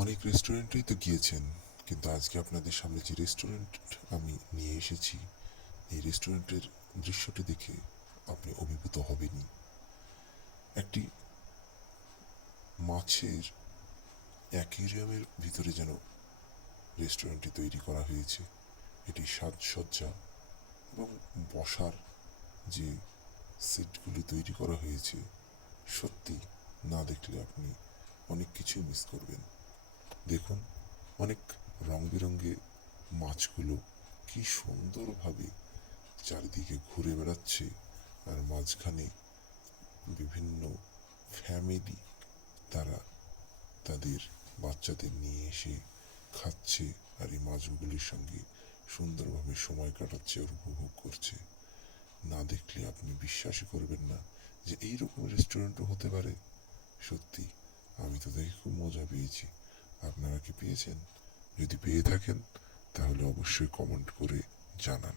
অনেক রেস্টুরেন্টেই তো গিয়েছেন, কিন্তু আজকে আপনাদের সামনে যে রেস্টুরেন্ট আমি নিয়ে এসেছি, এই রেস্টুরেন্টের দৃশ্যটি দেখে আপনি অভিভূত হবেনই। একটি মাছের অ্যাকুয়ারিয়ামের ভিতরে যেন রেস্টুরেন্টটি তৈরি করা হয়েছে। এটি সাজসজ্জা এবং বসার যে সিটগুলি তৈরি করা হয়েছে, সত্যি না দেখলে আপনি অনেক কিছুই মিস করবেন। দেখুন, অনেক রং বেরঙে মাছগুলো কি সুন্দরভাবে চারিদিকে ঘুরে বেড়াচ্ছে, আর মাঝখানে বিভিন্ন ফ্যামিলি তারা তাদের বাচ্চাদের নিয়ে এসে খাচ্ছে, আর এই মাছগুলির সঙ্গে সুন্দরভাবে সময় কাটাচ্ছে আর উপভোগ করছে। না দেখলে আপনি বিশ্বাসই করবেন না যে এইরকম রেস্টুরেন্টও হতে পারে। সত্যি আমি তো দেখে খুব মজা পেয়েছি। আপনারা কি পেয়েছেন? যদি পেয়ে থাকেন তাহলে অবশ্যই কমেন্ট করে জানান।